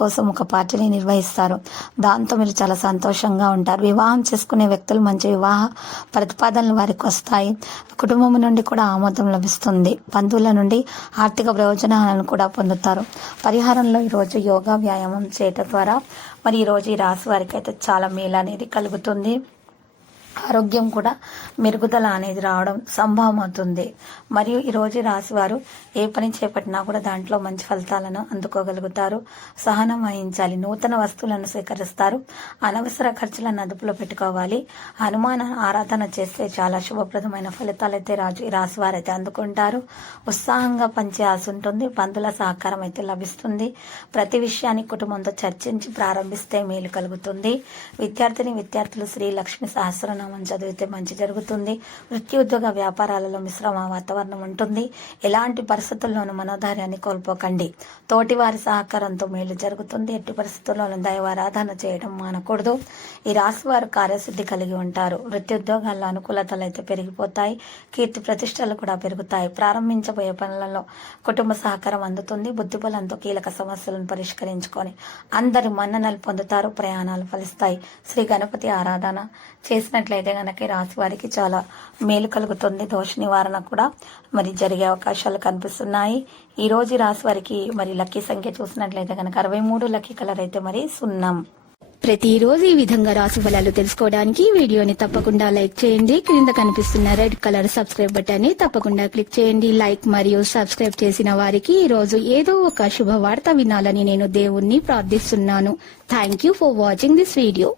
కోసం ఒక పార్టీని నిర్వహిస్తారు. దాంతో మీరు చాలా సంతోషంగా ఉంటారు. వివాహం చేసుకునే వ్యక్తులు మంచి వివాహ ప్రతిపాదనలు వారికి వస్తాయి. కుటుంబం నుండి కూడా ఆమోదం లభిస్తుంది. బంధువుల నుండి ఆర్థిక ప్రయోజనాలను కూడా పొందుతారు. పరిహారంలో ఈరోజు యోగా వ్యాయామం చేయటం ద్వారా మరి ఈరోజు ఈ రాశి వారికి అయితే చాలా మేలు అనేది కలుగుతుంది. ఆరోగ్యం కూడా మెరుగుదల అనేది రావడం సంభవం అవుతుంది మరియు ఈరోజు రాశివారు ఏ పని చేపట్టినా కూడా దాంట్లో మంచి ఫలితాలను అందుకోగలుగుతారు. సహనం వహించాలి. నూతన వస్తువులను స్వీకరిస్తారు. అనవసర ఖర్చులను అదుపులో పెట్టుకోవాలి. హనుమాన ఆరాధన చేస్తే చాలా శుభప్రదమైన ఫలితాలు అయితే రాజు ఈ రాశి వారు అయితే అందుకుంటారు. ఉత్సాహంగా పనిచే ఆశ ఉంటుంది. పందుల సహకారం అయితే లభిస్తుంది. ప్రతి విషయాన్ని కుటుంబంతో చర్చించి ప్రారంభిస్తే మేలు కలుగుతుంది. విద్యార్థిని విద్యార్థులు శ్రీ లక్ష్మి సహస్రం సహస్రనామం చదివితే మంచి జరుగుతుంది. వృత్తి ఉద్యోగ వ్యాపారాలలో మిశ్రమ వాతావరణం ఉంటుంది. ఎలాంటి పరిస్థితుల్లోనూ మనోధైర్యాన్ని కోల్పోకండి. తోటి వారి సహకారంతో మేలు జరుగుతుంది. ఎట్టి పరిస్థితుల్లోనూ దైవారాధన చేయడం మానకూడదు. ఈ రాశి వారు కార్యసిద్ధి కలిగి ఉంటారు. వృత్తి ఉద్యోగాల్లో అనుకూలతలు అయితే పెరిగిపోతాయి. కీర్తి ప్రతిష్టలు కూడా పెరుగుతాయి. ప్రారంభించబోయే పనులలో కుటుంబ సహకారం అందుతుంది. బుద్ధిబలంతో కీలక సమస్యలను పరిష్కరించుకొని అందరి మన్ననలు పొందుతారు. ప్రయాణాలు ఫలిస్తాయి. శ్రీ గణపతి ఆరాధన చేసినట్లయితే గనక రాశి వారికి చాలా మేలు కలుగుతుంది. దోష నివారణ కూడా మరి జరిగే అవకాశాలు కనిపిస్తున్నాయి. ఈ రోజు రాశి వారికి మరి లక్కీ సంఖ్య చూసినట్లయితే కనుక అరవై మూడు లక్కీ కలర్ అయితే మరి సున్నం. ప్రతిరోజు ఈ విధంగా రాశి ఫలాలు తెలుసుకోవడానికి వీడియోని తప్పకుండా లైక్ చేయండి. క్రింద కనిపిస్తున్న రెడ్ కలర్ సబ్స్క్రైబ్ బటన్ని తప్పకుండా క్లిక్ చేయండి. లైక్ మరియు సబ్స్క్రైబ్ చేసిన వారికి ఈ రోజు ఏదో ఒక శుభవార్త వినాలని నేను దేవుణ్ణి ప్రార్థిస్తున్నాను. Thank you for watching this video